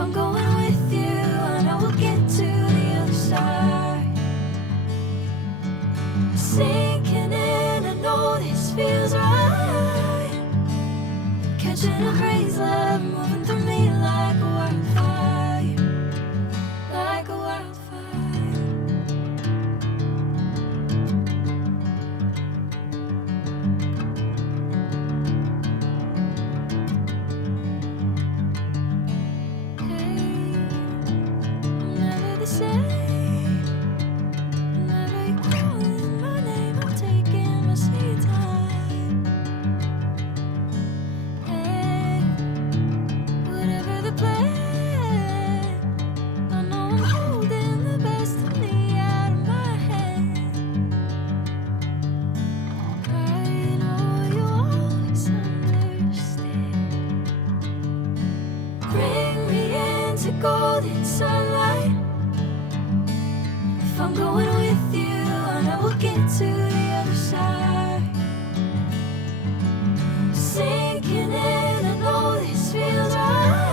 I'm going with you, I know we'll get to the other side. Sinking in, I know this feels right. Catching a crazy love, moving through me like a wildfire, like a wildfire. Hey, I'm never the same. Whenever you're calling my name, I'm taking my sweet time. Hey, whatever the plan, I know I'm holding the best of me out of my hand. I know you always understand. Bring me into golden sunlight. If I'm going with you, I know we'll get to the other side. Sinking in, I know this feels right.